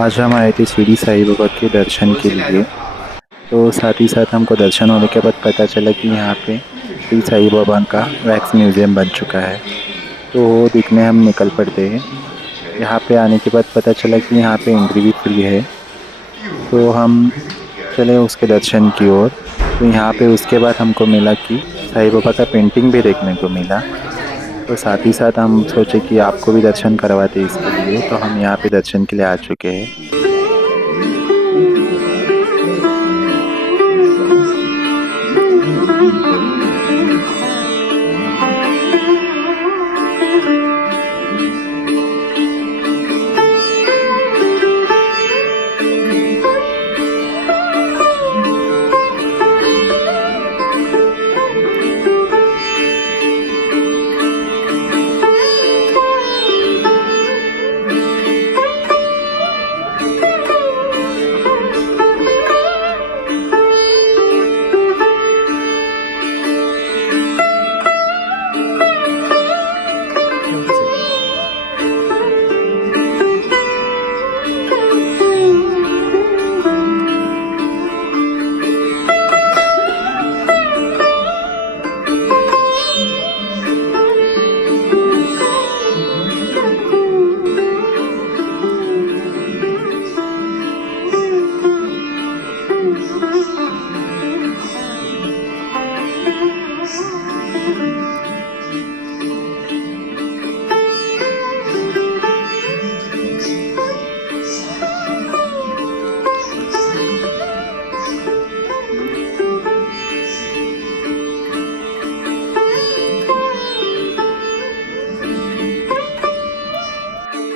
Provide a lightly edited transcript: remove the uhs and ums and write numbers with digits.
आज हम आए थे शिरडी साई बाबा के दर्शन के लिए। तो साथ ही साथ हमको दर्शन होने के बाद पता चला कि यहाँ पे श्री साई बाबा का वैक्स म्यूज़ियम बन चुका है। तो वो देखने हम निकल पड़ते हैं। यहाँ पे आने के बाद पता चला कि यहाँ पे एंट्री भी फ्री है। तो हम चले उसके दर्शन की ओर। तो यहाँ पे उसके बाद हमको मिला कि साई बाबा का पेंटिंग भी देखने को मिला। तो साथ ही साथ हम सोचे कि आपको भी दर्शन करवाते इसके लिए, तो हम यहाँ पे दर्शन के लिए आ चुके हैं।